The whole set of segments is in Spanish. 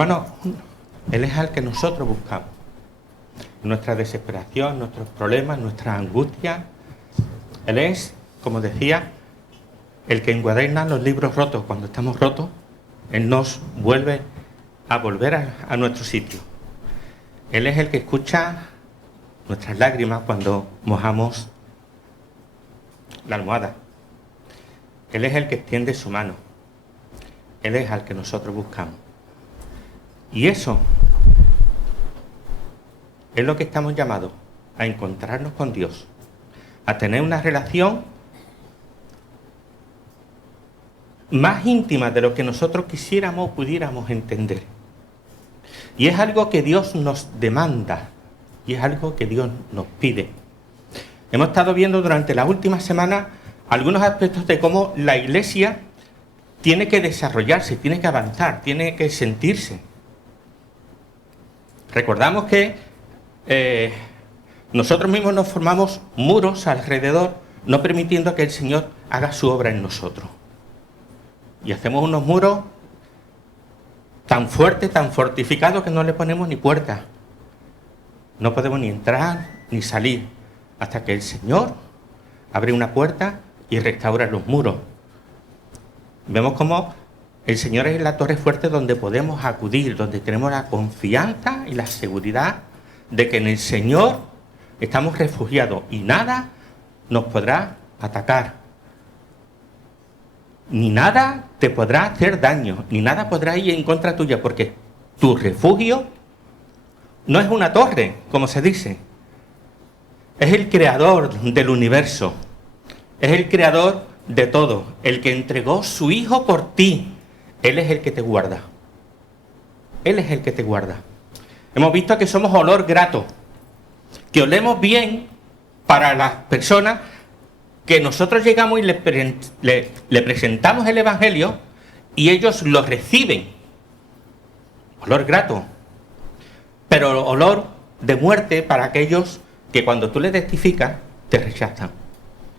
Hermanos, Él es al que nosotros buscamos. Nuestra desesperación, nuestros problemas, nuestra angustia. Él es, como decía, el que encuaderna los libros rotos. Cuando estamos rotos, Él nos vuelve a volver a nuestro sitio. Él es el que escucha nuestras lágrimas cuando mojamos la almohada. Él es el que extiende su mano. Él es al que nosotros buscamos. Y eso es lo que estamos llamados, a encontrarnos con Dios, a tener una relación más íntima de lo que nosotros quisiéramos o pudiéramos entender. Y es algo que Dios nos demanda, y es algo que Dios nos pide. Hemos estado viendo durante las últimas semanas algunos aspectos de cómo la Iglesia tiene que desarrollarse, tiene que avanzar, tiene que sentirse. Recordamos que nosotros mismos nos formamos muros alrededor, no permitiendo que el Señor haga su obra en nosotros. Y hacemos unos muros tan fuertes, tan fortificados, que no le ponemos ni puerta. No podemos ni entrar ni salir hasta que el Señor abre una puerta y restaura los muros. Vemos cómo el Señor es la torre fuerte donde podemos acudir, donde tenemos la confianza y la seguridad de que en el Señor estamos refugiados y nada nos podrá atacar. Ni nada te podrá hacer daño, ni nada podrá ir en contra tuya, porque tu refugio no es una torre, como se dice. Es el creador del universo. Es el creador de todo. El que entregó su Hijo por ti. Él es el que te guarda. Él es el que te guarda. Hemos visto que somos olor grato. Que olemos bien para las personas que nosotros llegamos y le presentamos el Evangelio y ellos lo reciben. Olor grato. Pero olor de muerte para aquellos que cuando tú les testificas te rechazan.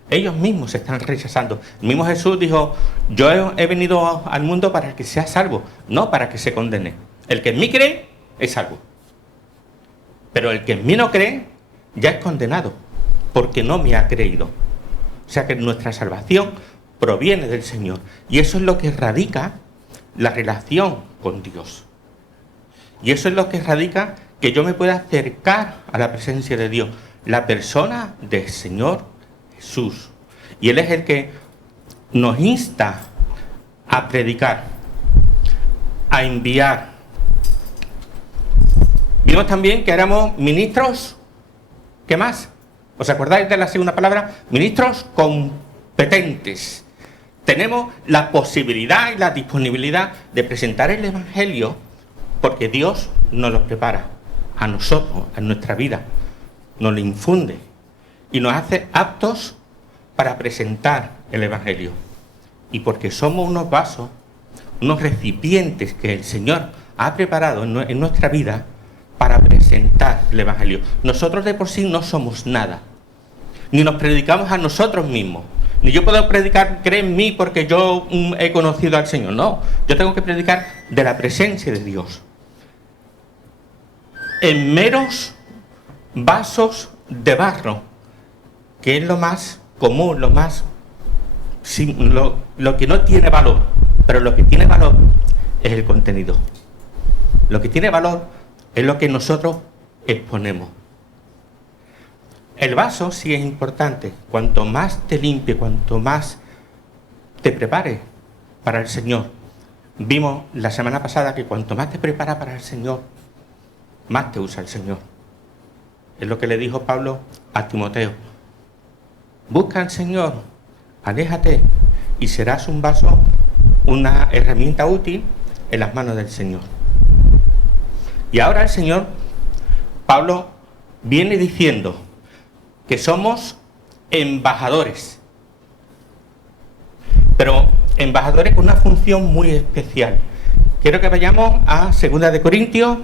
Ellos mismos se están rechazando. El mismo Jesús dijo, yo he venido al mundo para que sea salvo, no para que se condene. El que en mí cree es salvo. Pero el que en mí no cree ya es condenado, porque no me ha creído. O sea que nuestra salvación proviene del Señor. Y eso es lo que radica la relación con Dios. Y eso es lo que radica que yo me pueda acercar a la presencia de Dios. La persona del Señor Jesús. Y Él es el que nos insta a predicar, a enviar. Vimos también que éramos ministros, ¿qué más? ¿Os acordáis de la segunda palabra? Ministros competentes. Tenemos la posibilidad y la disponibilidad de presentar el Evangelio porque Dios nos lo prepara a nosotros, a nuestra vida. Nos lo infunde y nos hace aptos para presentar el Evangelio. Y porque somos unos vasos, unos recipientes que el Señor ha preparado en nuestra vida para presentar el Evangelio. Nosotros de por sí no somos nada. Ni nos predicamos a nosotros mismos. Ni yo puedo predicar, cree en mí porque yo he conocido al Señor. No, yo tengo que predicar de la presencia de Dios. En meros vasos de barro, que es lo más común, lo que no tiene valor, pero lo que tiene valor es el contenido. Lo que tiene valor es lo que nosotros exponemos. El vaso sí es importante. Cuanto más te limpie, cuanto más te prepares para el Señor. Vimos la semana pasada que cuanto más te preparas para el Señor, más te usa el Señor. Es lo que le dijo Pablo a Timoteo. Busca al Señor, aléjate y serás un vaso, una herramienta útil en las manos del Señor. Y ahora el Señor, Pablo, viene diciendo que somos embajadores. Pero embajadores con una función muy especial. Quiero que vayamos a 2 de Corintios,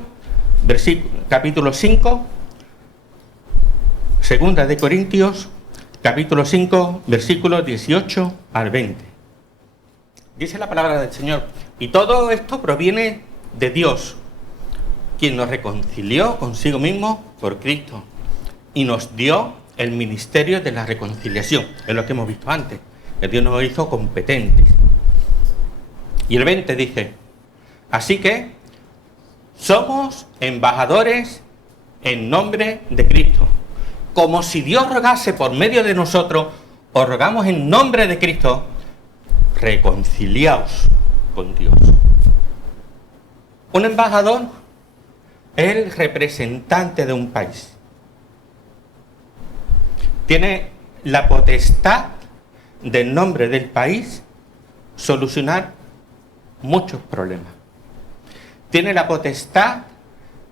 capítulo 5. 2 de Corintios, capítulo 5, versículos 18 al 20. Dice la palabra del Señor, y todo esto proviene de Dios, quien nos reconcilió consigo mismo por Cristo y nos dio el ministerio de la reconciliación. Es lo que hemos visto antes, que Dios nos hizo competentes. Y el 20 dice, así que somos embajadores en nombre de Cristo. Como si Dios rogase por medio de nosotros, os rogamos en nombre de Cristo, reconciliaos con Dios. Un embajador es el representante de un país. Tiene la potestad del nombre del país solucionar muchos problemas. Tiene la potestad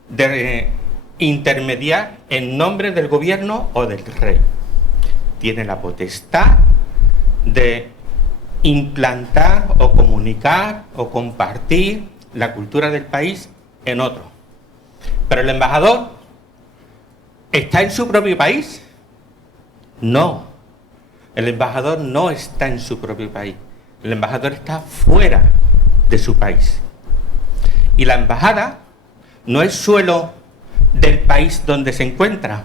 de intermediar en nombre del gobierno o del rey. Tiene la potestad de implantar o comunicar o compartir la cultura del país en otro. Pero el embajador ¿está en su propio país? No. El embajador no está en su propio país. El embajador está fuera de su país. Y la embajada no es suelo del país donde se encuentra.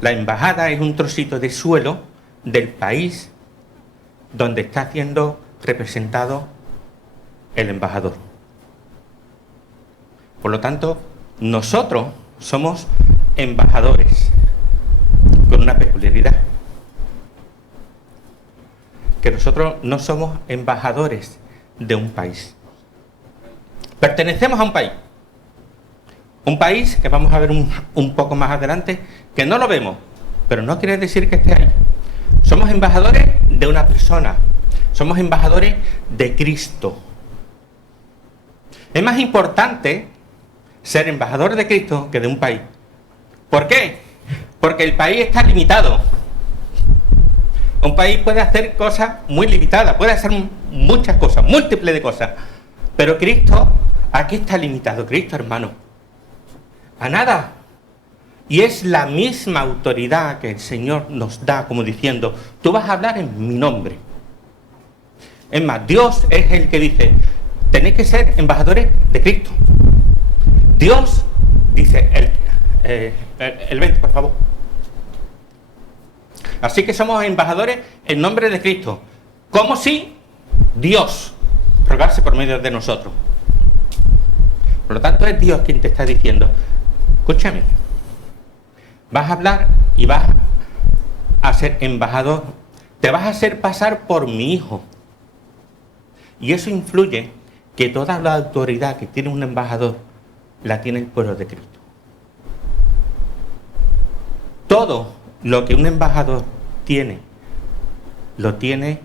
La embajada es un trocito de suelo del país donde está siendo representado el embajador. Por lo tanto, nosotros somos embajadores con una peculiaridad. Que nosotros no somos embajadores de un país. Pertenecemos a un país. Un país que vamos a ver un poco más adelante, que no lo vemos, pero no quiere decir que esté ahí. Somos embajadores de una persona. Somos embajadores de Cristo. Es más importante ser embajador de Cristo que de un país. ¿Por qué? Porque el país está limitado. Un país puede hacer cosas muy limitadas, puede hacer muchas cosas, múltiples de cosas. Pero Cristo, ¿a qué está limitado Cristo, hermano? A nada. Y es la misma autoridad que el Señor nos da, como diciendo, tú vas a hablar en mi nombre. Es más, Dios es el que dice, tenéis que ser embajadores de Cristo. Dios dice, el 20, por favor. Así que somos embajadores en nombre de Cristo. Como si Dios rogase por medio de nosotros. Por lo tanto, es Dios quien te está diciendo, escúchame, vas a hablar y vas a ser embajador. Te vas a hacer pasar por mi hijo. Y eso influye que toda la autoridad que tiene un embajador la tiene el pueblo de Cristo. Todo lo que un embajador tiene, lo tiene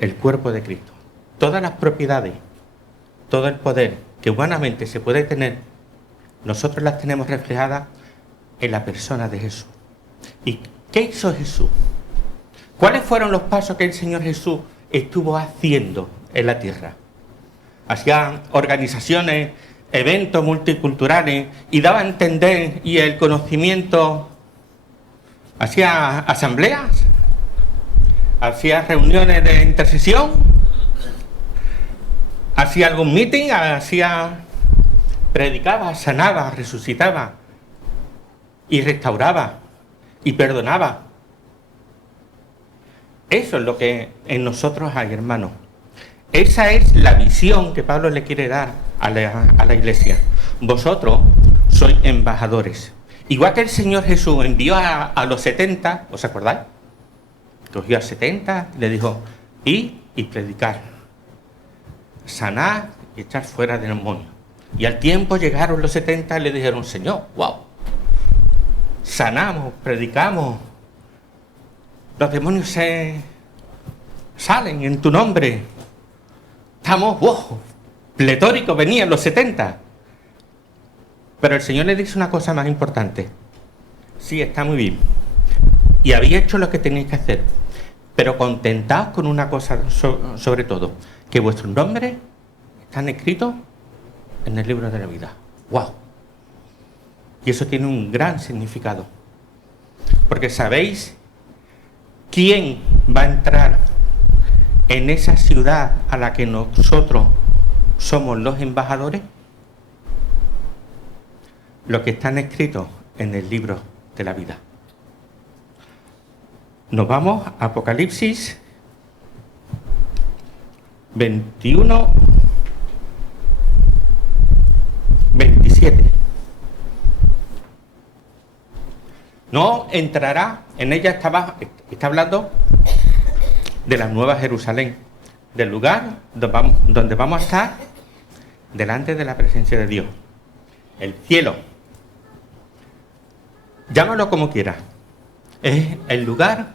el cuerpo de Cristo. Todas las propiedades, todo el poder que humanamente se puede tener, nosotros las tenemos reflejadas en la persona de Jesús. ¿Y qué hizo Jesús? ¿Cuáles fueron los pasos que el Señor Jesús estuvo haciendo en la tierra? Hacía organizaciones, eventos multiculturales y daba a entender y el conocimiento. Hacía asambleas, hacía reuniones de intercesión, hacía algún meeting, predicaba, sanaba, resucitaba y restauraba y perdonaba. Eso es lo que en nosotros hay, hermanos. Esa es la visión que Pablo le quiere dar a la iglesia. Vosotros sois embajadores. Igual que el Señor Jesús envió a los 70, ¿os acordáis? Cogió a 70, le dijo, id y predicar, sanar y echar fuera demonios. Y al tiempo llegaron los 70 y le dijeron, Señor, wow, sanamos, predicamos, los demonios se salen en tu nombre. Estamos, wow, pletóricos, venían los 70. Pero el Señor le dice una cosa más importante. Sí, está muy bien. Y habéis hecho lo que tenéis que hacer. Pero contentaos con una cosa sobre todo. Que vuestros nombres están escritos en el libro de la vida. ¡Wow! Y eso tiene un gran significado. Porque ¿sabéis quién va a entrar en esa ciudad a la que nosotros somos los embajadores? lo que están escritos en el libro de la vida. Nos vamos a Apocalipsis 21, 27. No entrará, en ella está hablando de la Nueva Jerusalén, del lugar donde vamos a estar delante de la presencia de Dios. El cielo, llámalo como quieras, es el lugar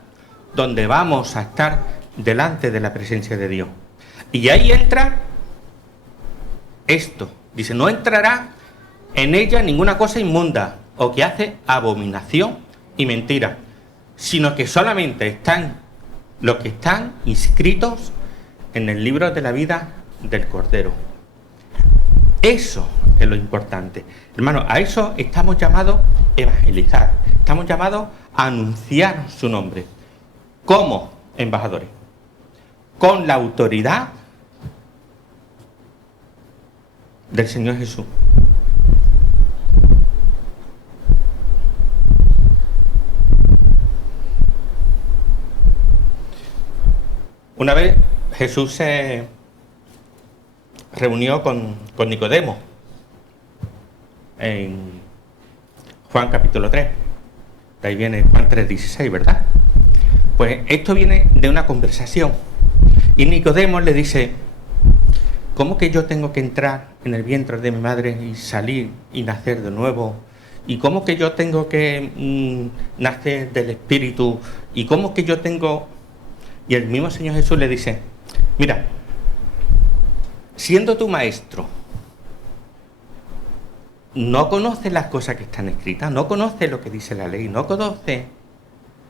donde vamos a estar delante de la presencia de Dios. Y ahí entra esto. Dice, no entrará en ella ninguna cosa inmunda o que hace abominación y mentira, sino que solamente están los que están inscritos en el libro de la vida del Cordero. Eso es lo importante. Hermano, a eso estamos llamados a evangelizar. Estamos llamados a anunciar su nombre. Como embajadores. Con la autoridad del Señor Jesús. Una vez Jesús se reunió con Nicodemo en Juan capítulo 3. De ahí viene Juan 3:16, ¿verdad? Pues esto viene de una conversación. Y Nicodemo le dice, ¿cómo que yo tengo que entrar en el vientre de mi madre y salir y nacer de nuevo? ¿Y cómo que yo tengo que nacer del Espíritu? ¿Y cómo que yo tengo...? Y el mismo Señor Jesús le dice, mira, siendo tu maestro, no conoces las cosas que están escritas, no conoces lo que dice la ley, no conoces...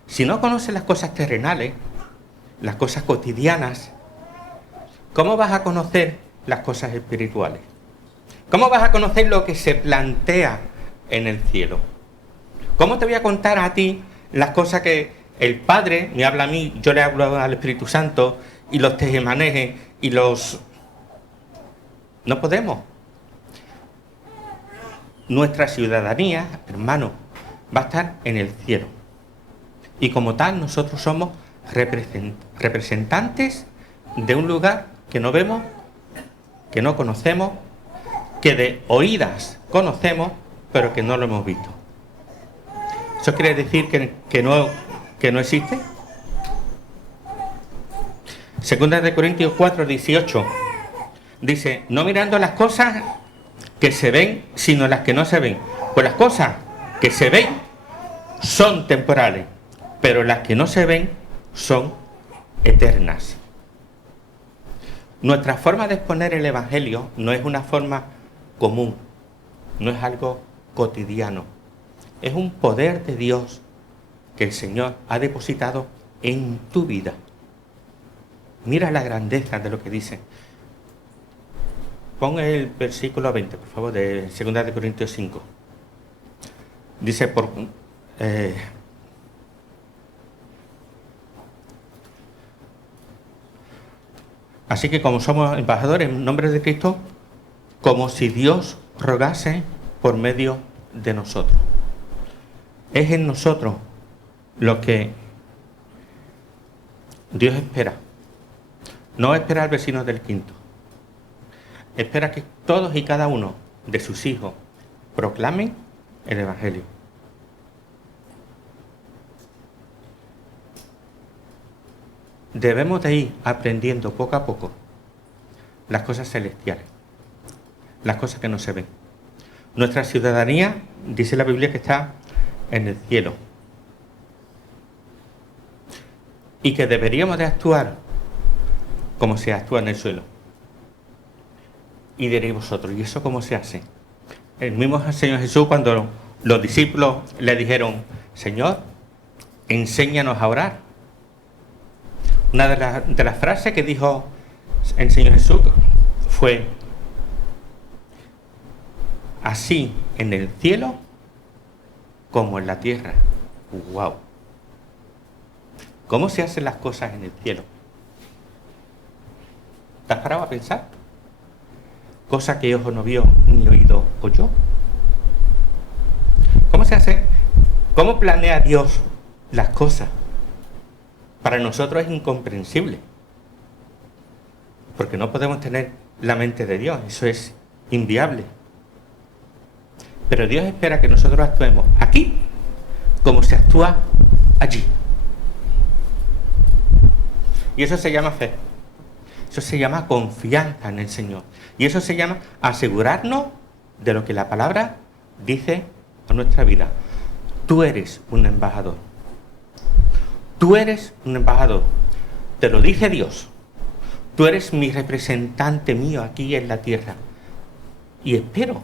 Si no conoces las cosas terrenales, las cosas cotidianas, ¿cómo vas a conocer las cosas espirituales? ¿Cómo vas a conocer lo que se plantea en el cielo? ¿Cómo te voy a contar a ti las cosas que el Padre me habla a mí, yo le hablo al Espíritu Santo, y los tejemanejes, y los... No podemos. Nuestra ciudadanía, hermano, va a estar en el cielo. Y como tal, nosotros somos representantes de un lugar que no vemos, que no conocemos, que de oídas conocemos, pero que no lo hemos visto. ¿Eso quiere decir que no existe? Segunda de Corintios 4:18 dice, no mirando las cosas que se ven, sino las que no se ven. Pues las cosas que se ven son temporales, pero las que no se ven son eternas. Nuestra forma de exponer el Evangelio no es una forma común, no es algo cotidiano, es un poder de Dios que el Señor ha depositado en tu vida. Mira la grandeza de lo que dice. Pon el versículo 20, por favor, de 2 de Corintios 5. Dice, así que como somos embajadores en nombre de Cristo, como si Dios rogase por medio de nosotros. Es en nosotros lo que Dios espera. No espera al vecino del quinto. Espera que todos y cada uno de sus hijos proclamen el Evangelio. Debemos de ir aprendiendo poco a poco las cosas celestiales, las cosas que no se ven. Nuestra ciudadanía, dice la Biblia, que está en el cielo. Y que deberíamos de actuar como se actúa en el suelo. Y diréis vosotros, ¿y eso cómo se hace? El mismo Señor Jesús, cuando los discípulos le dijeron, Señor, enséñanos a orar. Una de las frases que dijo el Señor Jesús fue, así en el cielo como en la tierra. ¡Wow! ¿Cómo se hacen las cosas en el cielo? ¿Te has parado a pensar? Cosa que ojo no vio, ni oído oyó. ¿Cómo se hace? ¿Cómo planea Dios las cosas? Para nosotros es incomprensible. Porque no podemos tener la mente de Dios. Eso es inviable. Pero Dios espera que nosotros actuemos aquí como se actúa allí. Y eso se llama fe. Eso se llama confianza en el Señor. Y eso se llama asegurarnos de lo que la palabra dice a nuestra vida. Tú eres un embajador. Tú eres un embajador. Te lo dice Dios. Tú eres mi representante mío aquí en la tierra. Y espero,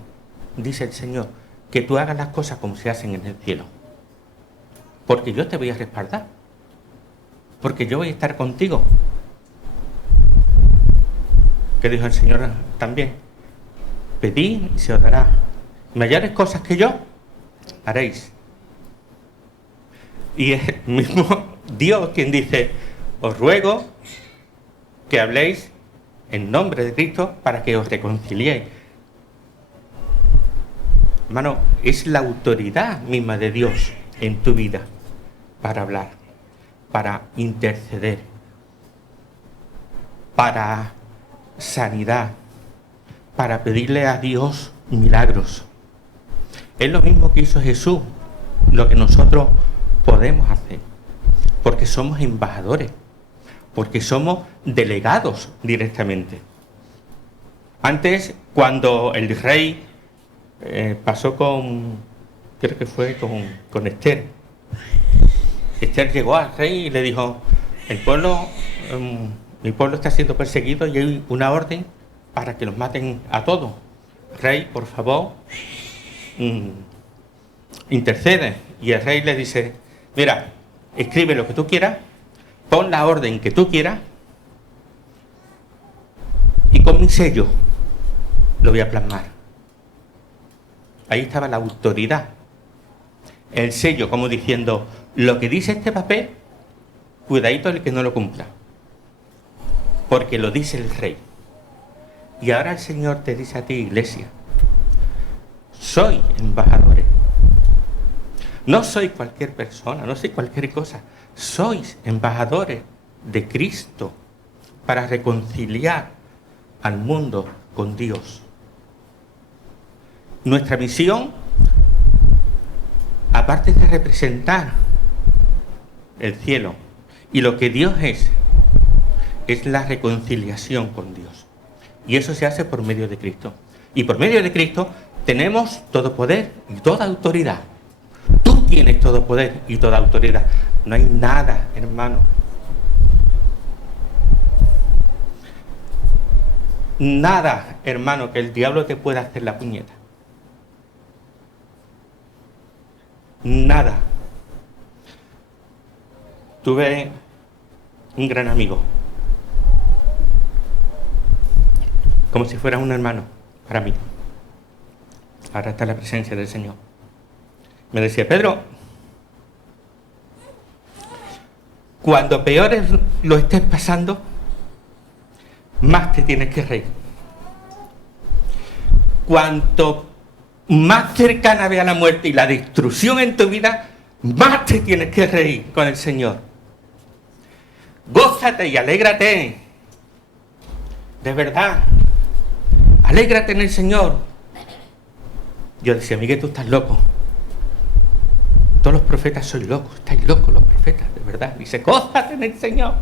dice el Señor, que tú hagas las cosas como se hacen en el cielo. Porque yo te voy a respaldar. Porque yo voy a estar contigo. ¿Qué dijo el Señor también? Pedid y se os dará. Mayores cosas que yo haréis. Y es el mismo Dios quien dice, os ruego que habléis en nombre de Cristo para que os reconciliéis. Hermano, es la autoridad misma de Dios en tu vida para hablar, para interceder, para sanidad, para pedirle a Dios milagros. Es lo mismo que hizo Jesús, lo que nosotros podemos hacer, porque somos embajadores, porque somos delegados directamente. Antes, cuando el rey pasó creo que fue con Esther. Esther llegó al rey y le dijo, mi pueblo está siendo perseguido y hay una orden para que los maten a todos. Rey, por favor, intercede. Y el rey le dice, mira, escribe lo que tú quieras, pon la orden que tú quieras y con mi sello lo voy a plasmar. Ahí estaba la autoridad. El sello, como diciendo, lo que dice este papel, cuidadito el que no lo cumpla. Porque lo dice el rey. Y ahora el Señor te dice a ti, iglesia, soy embajadores. No soy cualquier persona, no soy cualquier cosa. Sois embajadores de Cristo para reconciliar al mundo con Dios. Nuestra misión, aparte de representar el cielo y lo que Dios es la reconciliación con Dios. Y eso se hace por medio de Cristo. Y por medio de Cristo tenemos todo poder y toda autoridad. Tú tienes todo poder y toda autoridad. No hay nada, hermano. Nada, hermano, que el diablo te pueda hacer la puñeta. Nada. Tuve un gran amigo, como si fuera un hermano para mí. Ahora está la presencia del Señor. Me decía, Pedro, cuando peores lo estés pasando, más te tienes que reír. Cuanto más cercana vea la muerte y la destrucción en tu vida, más te tienes que reír con el Señor. Gózate y alégrate. De verdad. Alégrate en el Señor. Yo decía, Miguel, tú estás loco. Todos los profetas sois locos. Estáis locos los profetas, de verdad. Dice, gózate en el Señor.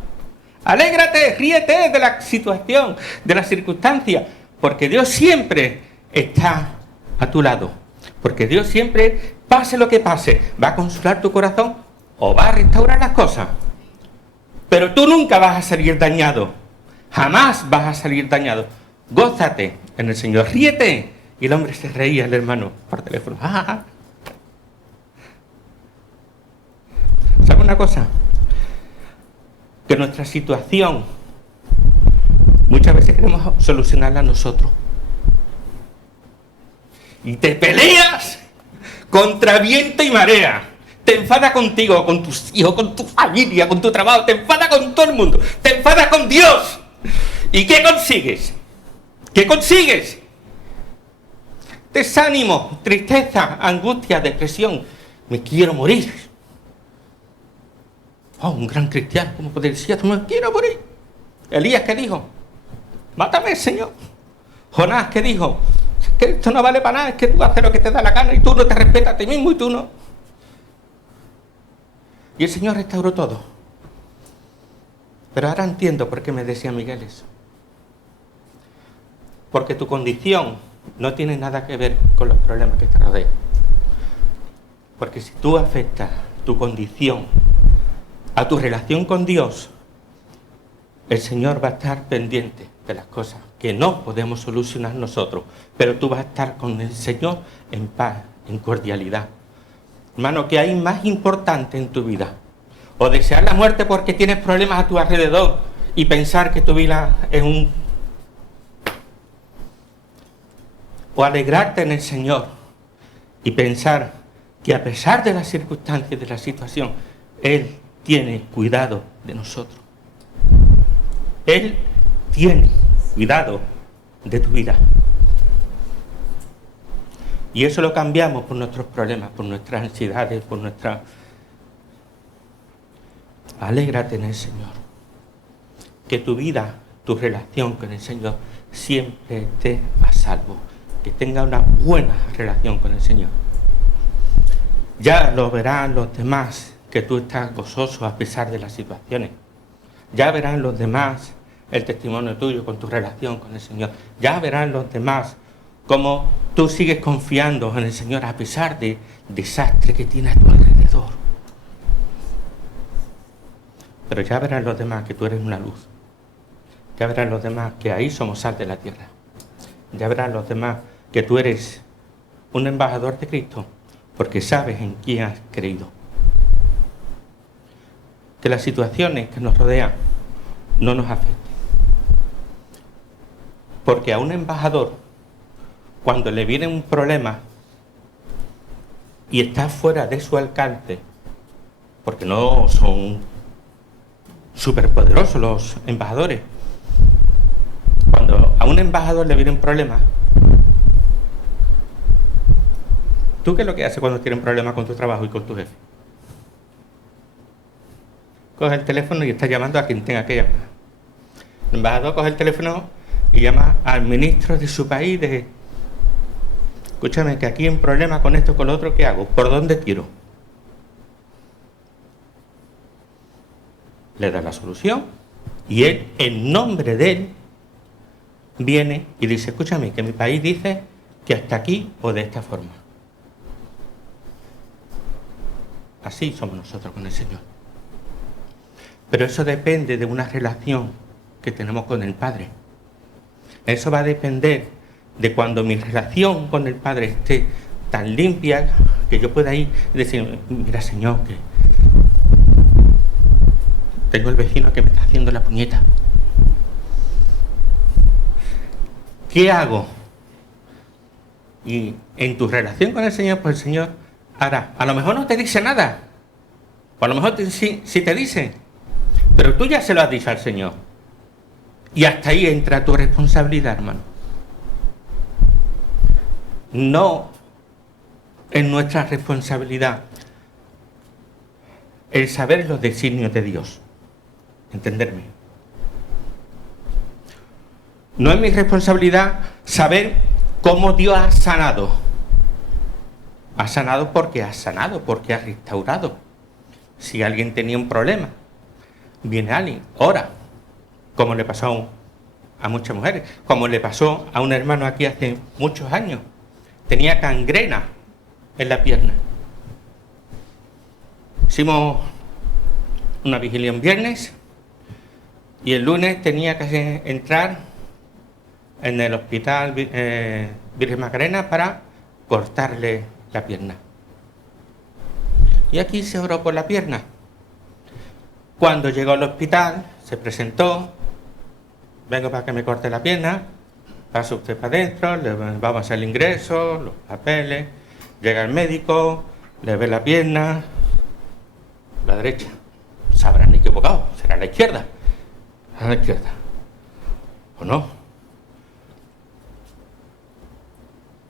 Alégrate, ríete de la situación, de la circunstancia. Porque Dios siempre está a tu lado. Porque Dios siempre, pase lo que pase, va a consolar tu corazón o va a restaurar las cosas. Pero tú nunca vas a salir dañado. Jamás vas a salir dañado. Gózate en el Señor. Ríete. Y el hombre se reía, el hermano, por teléfono. ¿Sabes una cosa? Que nuestra situación muchas veces queremos solucionarla nosotros. Y te peleas contra viento y marea. Te enfada contigo, con tus hijos, con tu familia, con tu trabajo. Te enfada con todo el mundo. Te enfada con Dios. ¿Y qué consigues? ¿Qué consigues? desánimo, tristeza, angustia, depresión. Me quiero morir. Oh, un gran cristiano, como decía, me quiero morir. Elías, ¿qué dijo? Mátame, Señor. Jonás, ¿qué dijo? Es que esto no vale para nada, es que tú haces lo que te da la gana y tú no te respetas a ti mismo y tú no. Y el Señor restauró todo. Pero ahora entiendo por qué me decía Miguel eso. Porque tu condición no tiene nada que ver con los problemas que te rodean. Porque si tú afectas tu condición a tu relación con Dios, el Señor va a estar pendiente de las cosas que no podemos solucionar nosotros, pero tú vas a estar con el Señor en paz, en cordialidad. Hermano, ¿qué hay más importante en tu vida? O desear la muerte porque tienes problemas a tu alrededor y pensar que tu vida es un... O alegrarte en el Señor y pensar que a pesar de las circunstancias, de la situación, Él tiene cuidado de nosotros. Él tiene cuidado de tu vida. Y eso lo cambiamos por nuestros problemas, por nuestras ansiedades, por nuestra... Alégrate en el Señor. Que tu vida, tu relación con el Señor siempre esté a salvo. Que tenga una buena relación con el Señor. Ya lo verán los demás que tú estás gozoso a pesar de las situaciones. Ya verán los demás el testimonio tuyo con tu relación con el Señor. Ya verán los demás cómo tú sigues confiando en el Señor a pesar de desastre que tiene a tu alrededor. Pero ya verán los demás que tú eres una luz. Ya verán los demás que ahí somos sal de la tierra. Ya verán los demás que tú eres un embajador de Cristo porque sabes en quién has creído. Que las situaciones que nos rodean no nos afecten. Porque a un embajador, cuando le viene un problema y está fuera de su alcance, porque no son superpoderosos los embajadores, cuando a un embajador le viene un problema, ¿tú qué es lo que haces cuando tienes un problema con tu trabajo y con tu jefe? Coge el teléfono y está llamando a quien tenga que llamar. El embajador coge el teléfono y llama al ministro de su país de... Escúchame, que aquí hay un problema con esto, con lo otro, ¿qué hago? ¿Por dónde tiro? Le da la solución y él, en nombre de él, viene y dice, escúchame, que mi país dice que hasta aquí o de esta forma. Así somos nosotros con el Señor. Pero eso depende de una relación que tenemos con el Padre. Eso va a depender de cuando mi relación con el Padre esté tan limpia que yo pueda ir y decir, mira, Señor, que tengo el vecino que me está haciendo la puñeta. ¿Qué hago? Y en tu relación con el Señor, pues el Señor hará. A lo mejor no te dice nada. O a lo mejor sí te dice. Pero tú ya se lo has dicho al Señor. Y hasta ahí entra tu responsabilidad, hermano. No es nuestra responsabilidad el saber los designios de Dios. Entenderme. No es mi responsabilidad saber cómo Dios ha sanado. Ha sanado, porque ha restaurado. Si alguien tenía un problema, viene alguien, ora, como le pasó a muchas mujeres, como le pasó a un hermano aquí hace muchos años. Tenía gangrena en la pierna. Hicimos una vigilia un viernes y el lunes tenía que entrar en el hospital Virgen Macarena para cortarle la pierna. Y aquí se oró por la pierna. Cuando llegó al hospital, se presentó, vengo para que me corte la pierna, pasa usted para adentro, le vamos a hacer el ingreso, los papeles, llega el médico, le ve la pierna, la derecha, se habrán equivocado, será la izquierda, a la izquierda, o no,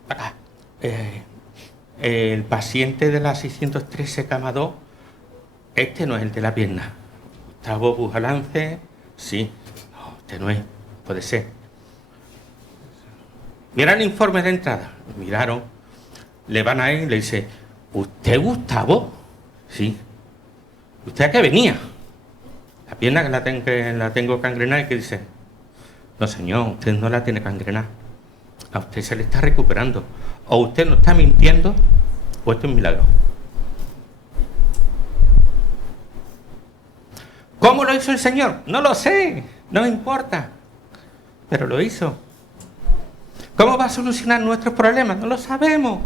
acá, el paciente de la 613 cama 2, este no es el de la pierna. Gustavo Bujalance, sí. No, este no es, puede ser. Mira el informe de entrada. Miraron, le van a él y le dice, ¿usted Gustavo? Sí. ¿Usted a qué venía? La pierna que la tengo cangrenada y que dice, no señor, usted no la tiene cangrenada. A usted se le está recuperando. O usted no está mintiendo, o esto es un milagro. ¿Cómo lo hizo el Señor? No lo sé, no me importa, pero lo hizo. ¿Cómo va a solucionar nuestros problemas? No lo sabemos,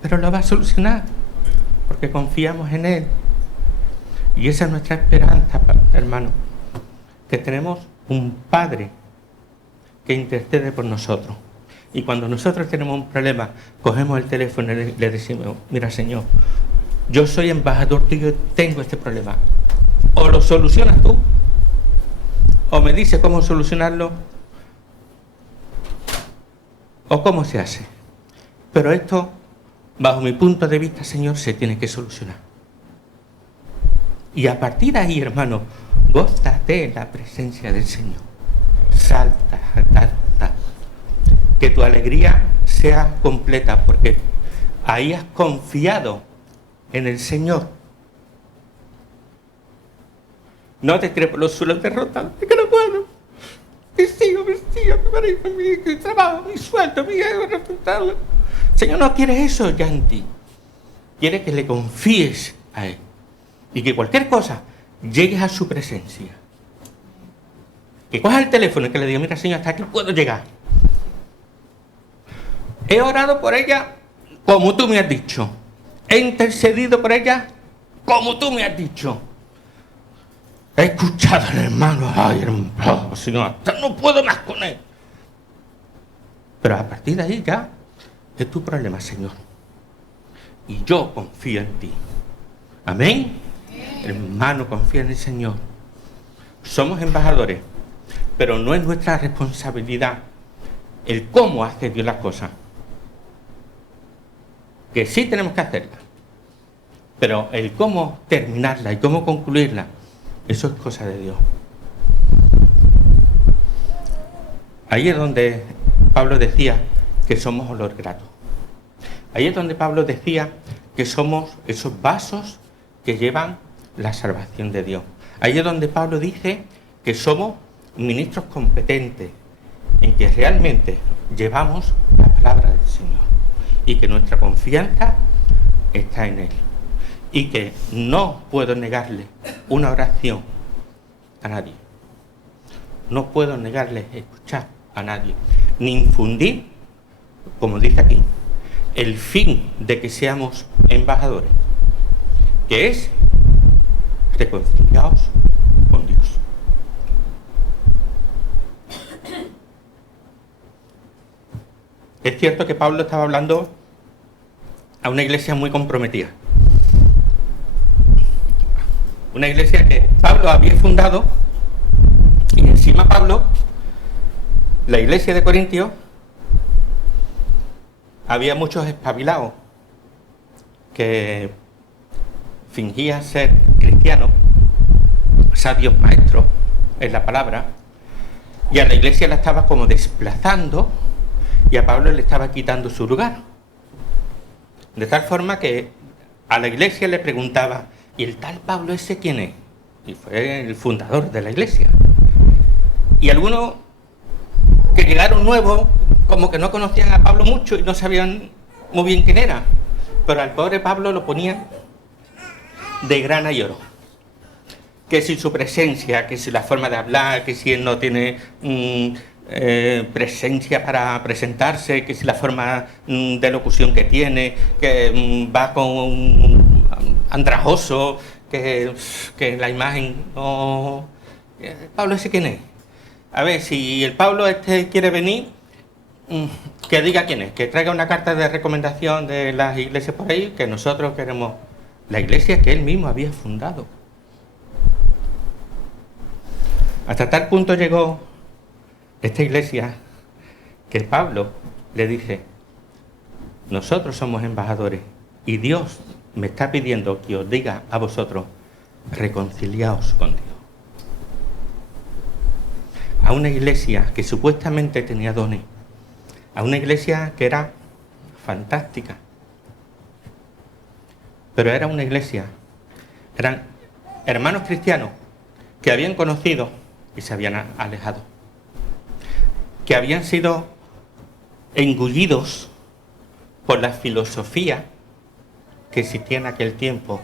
pero lo va a solucionar, porque confiamos en Él. Y esa es nuestra esperanza, hermano, que tenemos un Padre que intercede por nosotros. Y cuando nosotros tenemos un problema, cogemos el teléfono y le decimos, mira Señor, yo soy embajador tuyo y tengo este problema. O lo solucionas tú, o me dices cómo solucionarlo, o cómo se hace. Pero esto, bajo mi punto de vista, Señor, se tiene que solucionar. Y a partir de ahí, hermano, gózate en la presencia del Señor. Salta, salta. Que tu alegría sea completa, porque ahí has confiado en el Señor. No te crees por los suelos derrotados, es que no puedo. Me sigo, mi marido, mi trabajo, mi sueldo, mi resultado. Señor no quiere eso ya en ti. Quiere que le confíes a Él. Y que cualquier cosa llegues a su presencia. Que cojas el teléfono y que le diga, mira Señor, hasta aquí puedo llegar. He orado por ella como tú me has dicho. He intercedido por ella como tú me has dicho. He escuchado al hermano, ay hermano, Señor, hasta no puedo más con él. Pero a partir de ahí ya es tu problema, Señor. Y yo confío en ti. Amén. Hermano, confía en el Señor. Somos embajadores, pero no es nuestra responsabilidad el cómo hace Dios las cosas. Que sí tenemos que hacerlas, pero el cómo terminarla y cómo concluirla, eso es cosa de Dios. Ahí es donde Pablo decía que somos olor grato. Ahí es donde Pablo decía que somos esos vasos que llevan la salvación de Dios. Ahí es donde Pablo dice que somos ministros competentes en que realmente llevamos la palabra del Señor y que nuestra confianza está en Él. Y que no puedo negarle una oración a nadie. No puedo negarle escuchar a nadie. Ni infundir, como dice aquí, el fin de que seamos embajadores, que es reconciliados con Dios. Es cierto que Pablo estaba hablando a una iglesia muy comprometida. Una iglesia que Pablo había fundado, y encima Pablo, la iglesia de Corintios, había muchos espabilados que fingían ser cristianos, sabios maestros en la palabra, y a la iglesia la estaba como desplazando y a Pablo le estaba quitando su lugar. De tal forma que a la iglesia le preguntaba, ¿y el tal Pablo ese quién es? Y fue el fundador de la iglesia. Y algunos que llegaron nuevos, como que no conocían a Pablo mucho y no sabían muy bien quién era. Pero al pobre Pablo lo ponían de grana y oro. Que si su presencia, que si la forma de hablar, que si él no tiene presencia para presentarse, que si la forma de locución que tiene, que va con un andrajoso, que la imagen no... ¿Pablo ese quién es? A ver, si el Pablo este quiere venir, que diga quién es, que traiga una carta de recomendación de las iglesias por ahí, que nosotros queremos la iglesia que él mismo había fundado. Hasta tal punto llegó esta iglesia que Pablo le dice, Nosotros somos embajadores y Dios me está pidiendo que os diga a vosotros, reconciliaos con Dios. A una iglesia que supuestamente tenía dones, a una iglesia que era fantástica, pero era una iglesia, eran hermanos cristianos que habían conocido y se habían alejado, que habían sido engullidos por la filosofía que existía en aquel tiempo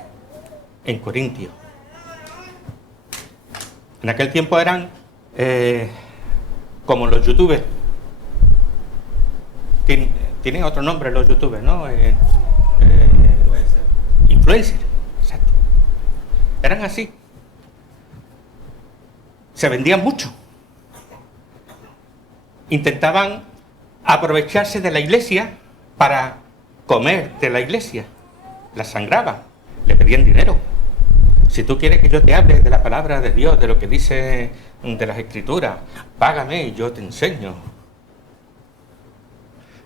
en Corintio. En aquel tiempo eran como los youtubers. Tienen otro nombre los youtubers, ¿no? Influencers, exacto. Eran así. Se vendían mucho. Intentaban aprovecharse de la iglesia para comer de la iglesia. La sangraban, le pedían dinero. Si tú quieres que yo te hable de la palabra de Dios, de lo que dice de las Escrituras, págame y yo te enseño.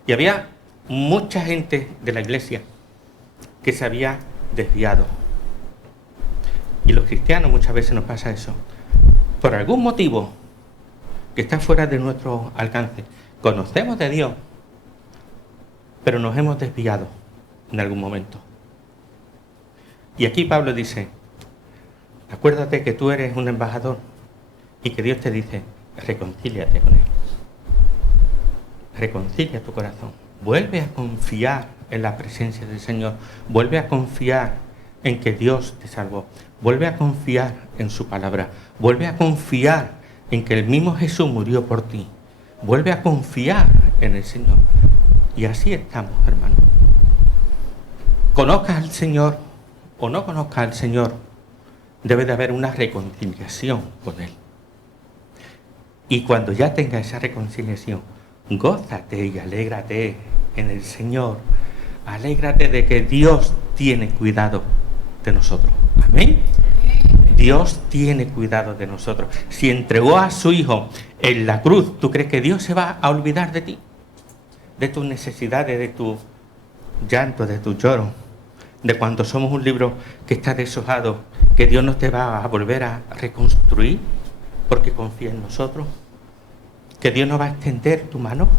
Y había mucha gente de la iglesia que se había desviado. Y los cristianos muchas veces nos pasa eso. Por algún motivo que está fuera de nuestro alcance, conocemos de Dios, pero nos hemos desviado en algún momento. Y aquí Pablo dice, acuérdate que tú eres un embajador y que Dios te dice, reconcíliate con Él. Reconcilia tu corazón. Vuelve a confiar en la presencia del Señor. Vuelve a confiar en que Dios te salvó. Vuelve a confiar en su palabra. Vuelve a confiar en que el mismo Jesús murió por ti. Vuelve a confiar en el Señor. Y así estamos, hermanos. Conozcas al Señor o no conozcas al Señor, debe de haber una reconciliación con Él. Y cuando ya tengas esa reconciliación, gózate y alégrate en el Señor. Alégrate de que Dios tiene cuidado de nosotros. Amén. Dios tiene cuidado de nosotros. Si entregó a su Hijo en la cruz, ¿tú crees que Dios se va a olvidar de ti? De tus necesidades, de tu llanto, de tu lloro, de cuando somos un libro que está deshojado, que Dios no te va a volver a reconstruir porque confía en nosotros, que Dios no va a extender tu mano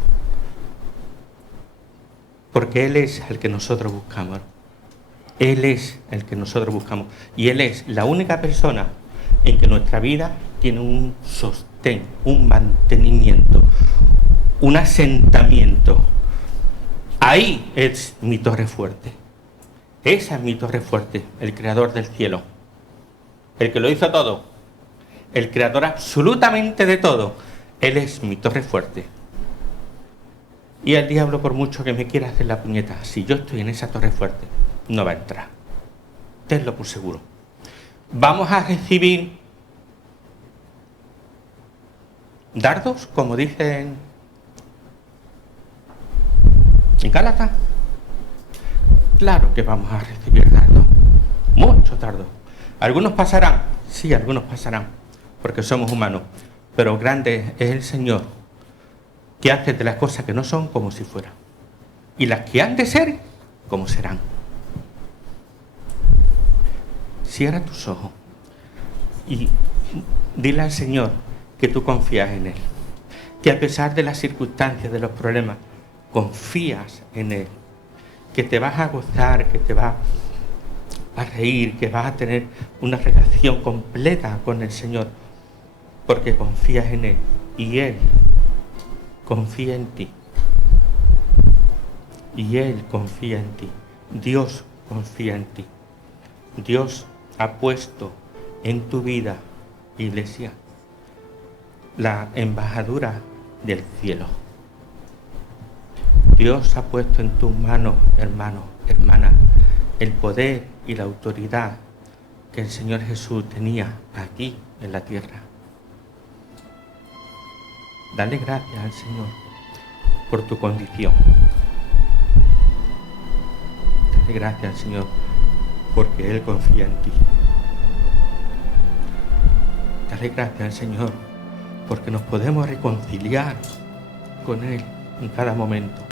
porque Él es el que nosotros buscamos. Él es el que nosotros buscamos y Él es la única persona en que nuestra vida tiene un sostén, un mantenimiento, un asentamiento. Ahí es mi torre fuerte. Esa es mi torre fuerte, el creador del cielo, el que lo hizo todo, el creador absolutamente de todo. Él es mi torre fuerte. Y el diablo, por mucho que me quiera hacer la puñeta, si yo estoy en esa torre fuerte, no va a entrar. Tenlo por seguro. Vamos a recibir dardos, como dicen en Gálatas. Claro que vamos a recibir dardos, muchos dardos. Algunos pasarán, sí, algunos pasarán, porque somos humanos, pero grande es el Señor, que hace de las cosas que no son como si fueran, y las que han de ser, como serán. Cierra tus ojos y dile al Señor que tú confías en Él, que a pesar de las circunstancias, de los problemas, confías en Él, que te vas a gozar, que te vas a reír, que vas a tener una relación completa con el Señor, porque confías en Él y Él confía en ti. Y Él confía en ti. Dios confía en ti. Dios ha puesto en tu vida, iglesia, la embajadura del cielo. Dios ha puesto en tus manos, hermano, hermana, el poder y la autoridad que el Señor Jesús tenía aquí en la tierra. Dale gracias al Señor por tu condición. Dale gracias al Señor porque Él confía en ti. Dale gracias al Señor porque nos podemos reconciliar con Él en cada momento.